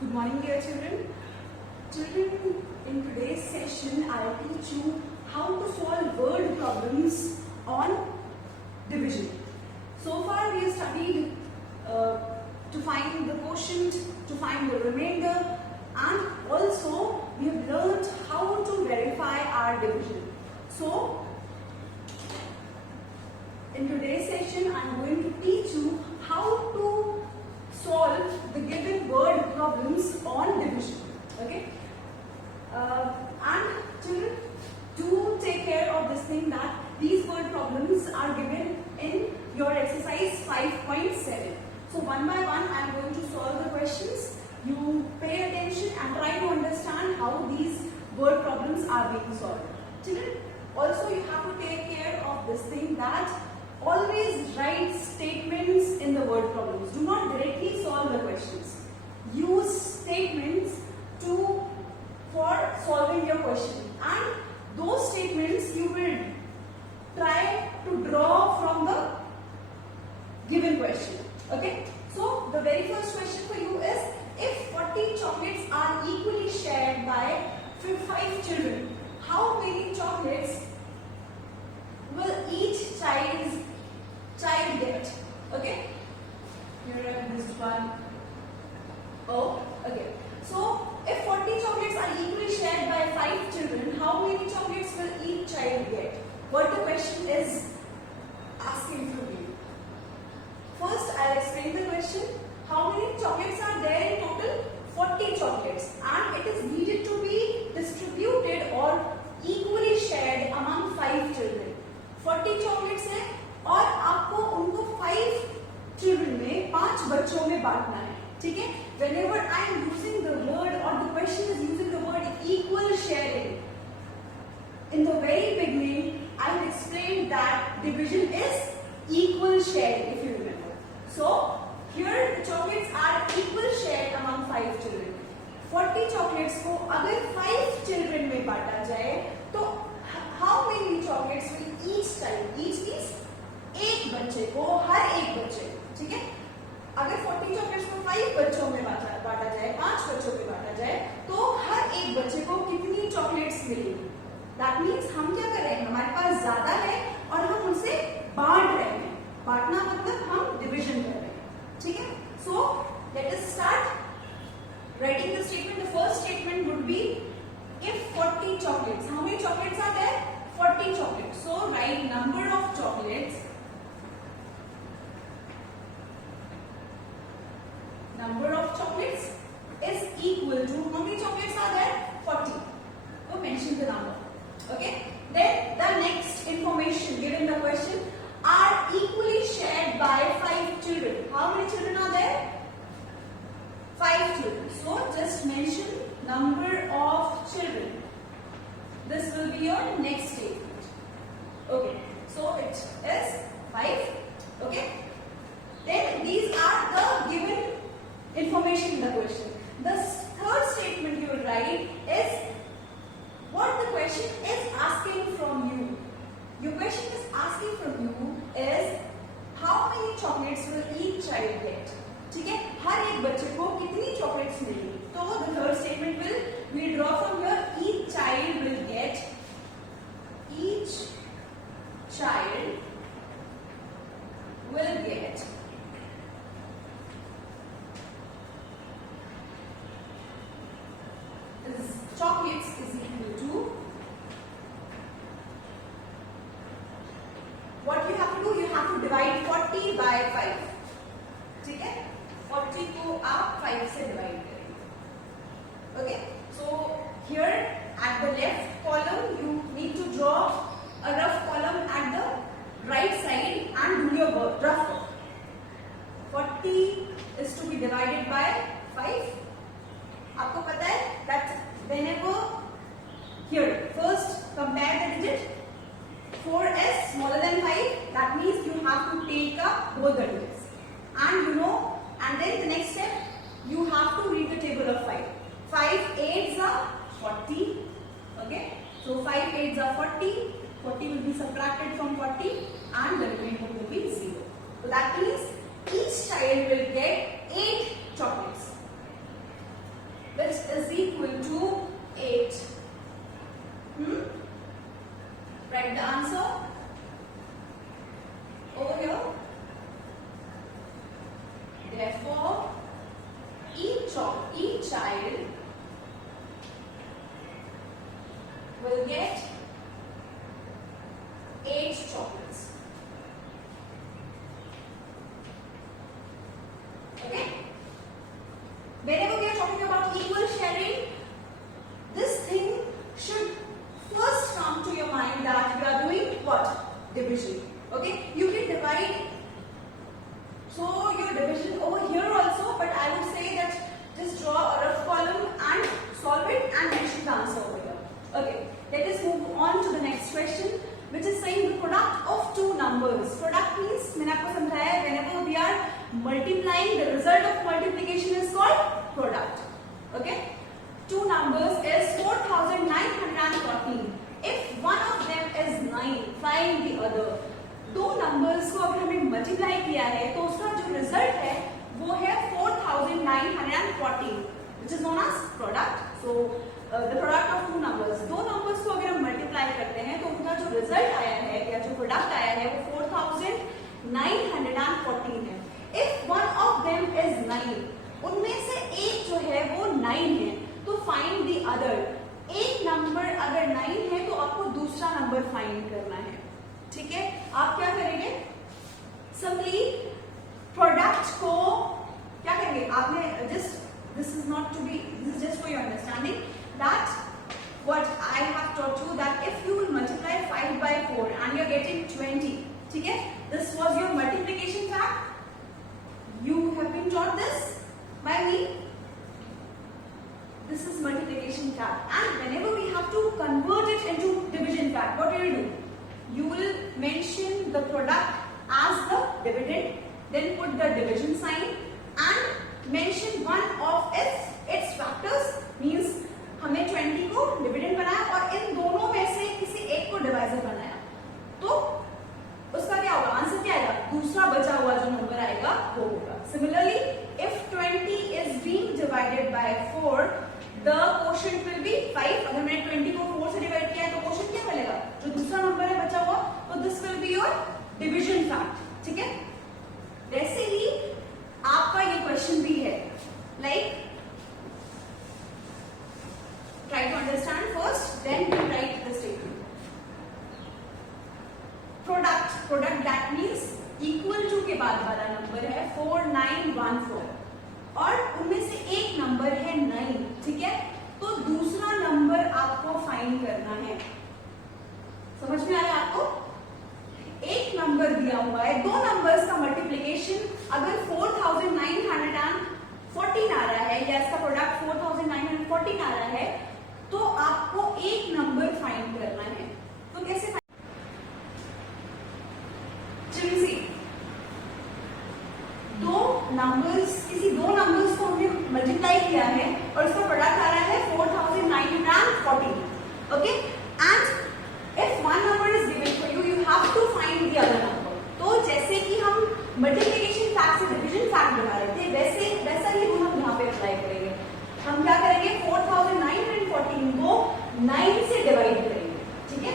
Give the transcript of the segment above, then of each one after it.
Good morning, dear children. Children, in today's session, I'll teach you how to solve word problems on division. So far, we have studied to find the quotient, to find the remainder, and also we have learned how to verify our division. So, in today's session, I am going to teach you how to solve the given word problems on division. Okay? And children, do take care of this thing that these word problems are given in your exercise 5.7. So one by one, I am going to solve the questions. You pay attention and try to understand how these word problems are being solved. Children, also you have to take care of this thing that always write statements in the word problems. Do not directly solve the questions. Use statements for solving your question, and those statements you will try to draw from the given question. Okay? So the very first question for you is, if 40 chocolates are equally shared by 5 children, how many chocolates will each child get? Okay? Here I have missed one. Oh, okay. So, if 40 chocolates are equally shared by 5 children, how many chocolates will each child get? What the question is asking from you. First, I'll explain the question. How many chocolates are there in total? 40 chocolates, and it is needed to be distributed or equally shared among 5 children. 40 chocolates हैं और आपको उनको 5 children में 5 बच्चों में बांटना है. ठीक है? Whenever I am using the word or the question is using the word equal sharing, in the very beginning I have explained that division is equal sharing, if you remember. So here the chocolates are equal shared among 5 children. 40 chocolates को अगर 5 children में बांटा जाए तो how many chocolates will each child? Each means एक बच्चे को, हर एक बच्चे को. ठीक है? अगर 40 चॉकलेट्स को 5 बच्चों में बांटा जाए, 5 बच्चों में बांटा जाए, तो हर एक बच्चे को कितनी चॉकलेट्स मिलेंगी? दैट मीन्स हम क्या कर रहे हैं? हमारे पास ज्यादा है और हम उसे बांट रहे हैं. बांटना मतलब हम डिवीजन कर रहे हैं. ठीक है? So let us start writing the statement. The first statement would be, if 40 chocolates, how many chocolates are there? 40 chocolates. So write number of chocolates. Number of chocolates is equal to, how many chocolates are there? 40. So mention the number. Okay? Then the next information given in the question are equally shared by 5 children. How many children are there? 5 children. So just mention number of children. This will be your next statement. Okay. So it is 5. Okay. Then these are the given information in the question. The third statement you will write is what the question is asking from you. Your question is asking from you is how many chocolates will each child get. ठीक है? हर एक बच्चे को कितनी chocolates मिलेगी? तो the third statement will draw from here, each child will get chocolates is equal to, what you have to do, you have to divide 40 by 5. ठीक है? 40 को आप 5 से divide करेंगे. Okay? So here at the left column you need to draw a rough column at the right side and do your work, rough work. 40 is to be divided by 5. आपको पता है that whenever here first compare the digit 4s smaller than 5, that means you have to take up both the digits, and you know, and then the next step you have to read the table of 5. 5 8s are 40. Okay, so 5 8s are 40. 40 will be subtracted from 40 and the remainder will be 0. So that means each child will get 8 chocolates. therefore each child will get 8 chocolates. Okay? Whenever we are talking about equal sharing, this thing should first come to your mind that we are doing what? Division. Okay? You can divide. So your division over here also, but I would say that just draw a rough column and solve it and mention the answer over here. Okay, let us move on to the next question, which is saying the product of two numbers. Product means मैंने आपको समझाया whenever we are multiplying, the result of multiplication is called product. Okay, two numbers is 4,914. If one of them is 9, find the other. दो numbers को अगर हमने multiply किया है तो उसका जो रिजल्ट है वो है 4,914, which is known as product. So the product of two numbers. दो नंबर्स को अगर हम मल्टीप्लाई करते हैं तो उनका जो रिजल्ट आया है या जो प्रोडक्ट आया है वो 4,914 है. If one of them is 9, उनमें से एक जो है वो 9 है, तो फाइंड द अदर. एक नंबर अगर 9 है तो आपको दूसरा नंबर फाइंड करना है. ठीक है, आप क्या करेंगे? सिंपली प्रोडक्ट को क्या करेंगे? आपने just this is not to be, this is just for your understanding that what I have taught you that if you will multiply 5 by 4 and you are getting 20, ठीक है, this was your multiplication fact. You have been taught this by me. This is multiplication fact, and whenever we have to convert it into division fact, what will you do? You will mention the product as the dividend, then put the division sign and mention one of its factors. Means हमने 20 को dividend बनाया और इन दोनों में से किसी एक को डिवाइजर बनाया, तो उसका क्या होगा? आंसर क्या आएगा? दूसरा बचा हुआ जो नंबर आएगा वो होगा. Similarly, if 20 is being divided by 4, the quotient will be 5. अगर मैंने 20 को 4 से डिवाइड किया है तो quotient क्या मिलेगा? जो दूसरा नंबर है बचा हुआ, तो this will be your division fact. ठीक है? वैसे ही आपका ये क्वेश्चन भी है. Like, try to understand first, then you write the statement. Product that means equal to के बाद वाला नंबर है 4914 और उनमें से एक नंबर है 9. ठीक है, तो दूसरा नंबर आपको फाइंड करना है. समझ में आ रहा है आपको? एक नंबर दिया हुआ है, दो नंबर्स का मल्टीप्लिकेशन अगर 4,914 आ रहा है या इसका प्रोडक्ट 4,914 आ रहा है, तो आपको एक नंबर फाइंड करना है. तो कैसे? दो नंबर्स को हमने मल्टीप्लाई किया है और इसका प्रोडक्ट आ रहा है 4,914. Okay, and if one number is given for you, you have to find the other number. तो जैसे कि हम मल्टीप्लिकेशन फैक्ट से डिवीजन फैक्ट बना रहे थे, वैसा ही हम यहाँ पे अप्लाई करेंगे. हम क्या करेंगे? 4,914 को 9 से डिवाइड करेंगे. ठीक है,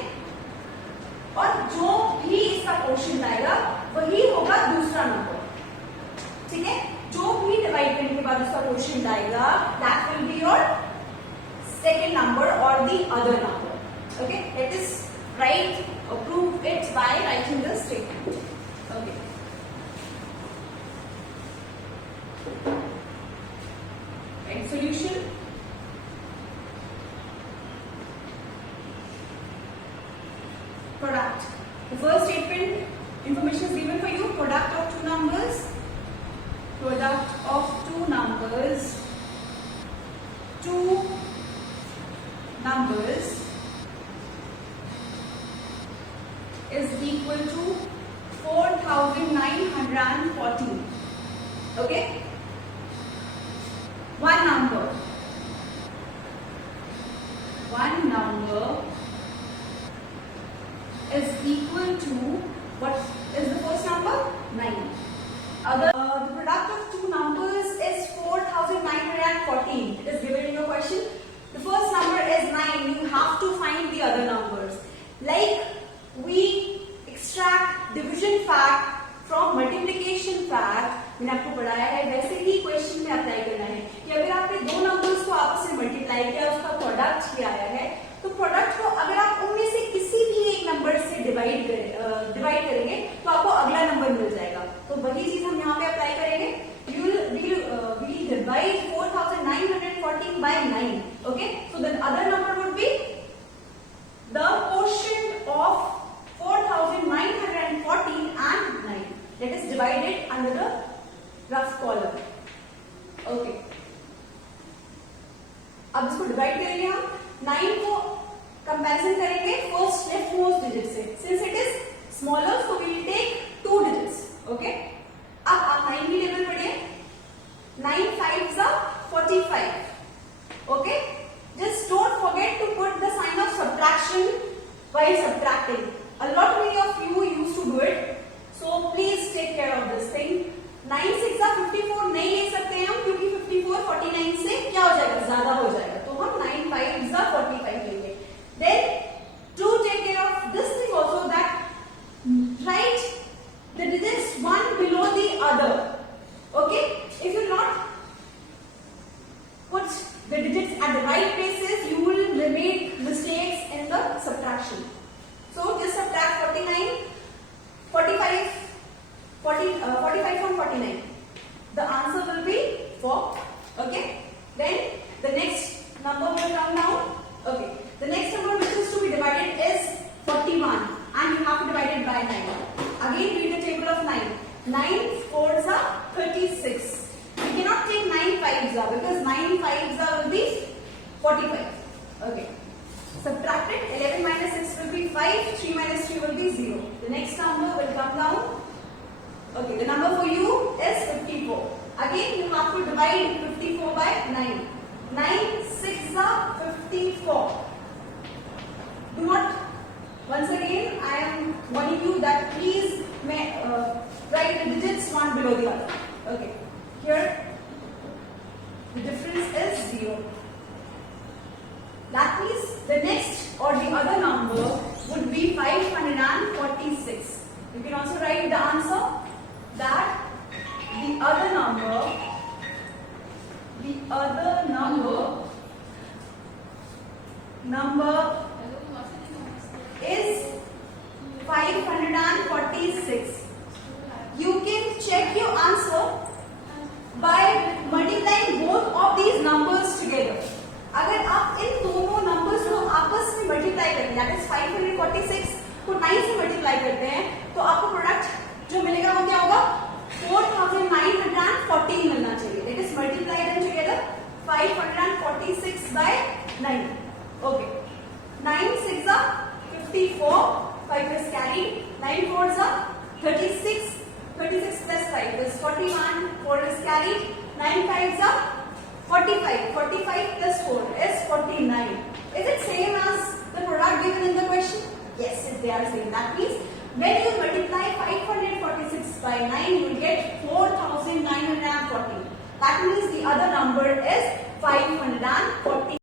और जो भी इसका क्वोशिएंट आएगा वही होगा दूसरा नंबर. ठीक है, जो भी डिवाइड करने के बाद उसका क्वोशिएंट आएगा, that will be your second number और the other number. Okay, let us write or prove it by writing the statement. Okay. Right, solution. Product. The first statement, information is given for you. Product of two numbers. Product of two numbers. Two numbers is equal to 4,914. Okay? One number is equal to, what is the first number? 9. The product of two numbers is 4,914. It is given in your question. The first number is 9. You have to find the other numbers. Like we extract division fact from multiplication fact, मैंने आपको पढ़ाया है वैसे ही question में apply करना है कि अगर आपने दो नंबर्स को आपस में मल्टीप्लाई किया, उसका प्रोडक्ट किया है, तो प्रोडक्ट को अगर आप उनमें से किसी भी एक नंबर से डिवाइड करेंगे तो आपको अगला नंबर मिल जाएगा। तो वही चीज हम यहाँ पे अप्लाई करेंगे। We divide 4914 by 9. Okay, so the other number would be the quotient of 4914 and 9, that is divided under the rough column. Okay, अब इसको डिवाइड करेंगे हम 9 को कंपैरिजन करेंगे फर्स्ट लेफ्ट मोस्ट डिजिट से। Since it is smaller so we will take 2 digits. Okay, अब आप 9 की टेबल पढ़िए। 9 5s are 45. Okay, just don't forget to put the sign of subtraction while subtracting. A lot many of you used to do it, so please take care of this thing. 9 6 are 54 नहीं ले सकते हम क्योंकि 54 49 से क्या हो जाएगा, ज्यादा हो जाएगा, तो हम 9 5s are 45 लेंगे। Then to take care of this thing also, that write the digits one below the other. Okay, if you not put the digits at the right places, you will make mistakes in the subtraction. So just subtract 49, 45, 45 from 49. The answer will be 4. Okay, then the next number will come down. Okay, the next number which is to be divided is 41, and you have to divide it by 9. Again read the table of 9. 9 4s are 36. We cannot take 9 5s are, because 9 5s are will be 45. Okay, subtract it. 11 minus 6 will be 5. 3 minus 3 will be 0. The next number will come down. Okay, the number for you is 54. Again you have to divide 54 by 9. 9 6s are 54. Do not, once again I am warning you that please write the digits one below the other. Okay, here the difference is 0. That means the next or the other number would be 546. You can also write the answer that the other number is 546. You can check your answer by multiplying both of these numbers together. अगर आप इन दोनों numbers को आपस में multiply करते हैं, that is 546 को 9 से मल्टीप्लाई करते हैं, तो आपको प्रोडक्ट जो मिलेगा वो क्या होगा, 4914 मिलना चाहिए। That is multiply them together 546 by 9. Okay, 9 6s are 54, 5 is carried, 9 4s are 36, 36 plus 5 is 41, 4 is carried, 9 5s are 45, 45 plus 4 is 49. Is it same as the product given in the question? Yes, they are same. That means when you multiply 546 by 9, you will get 4940. That means the other number is 540.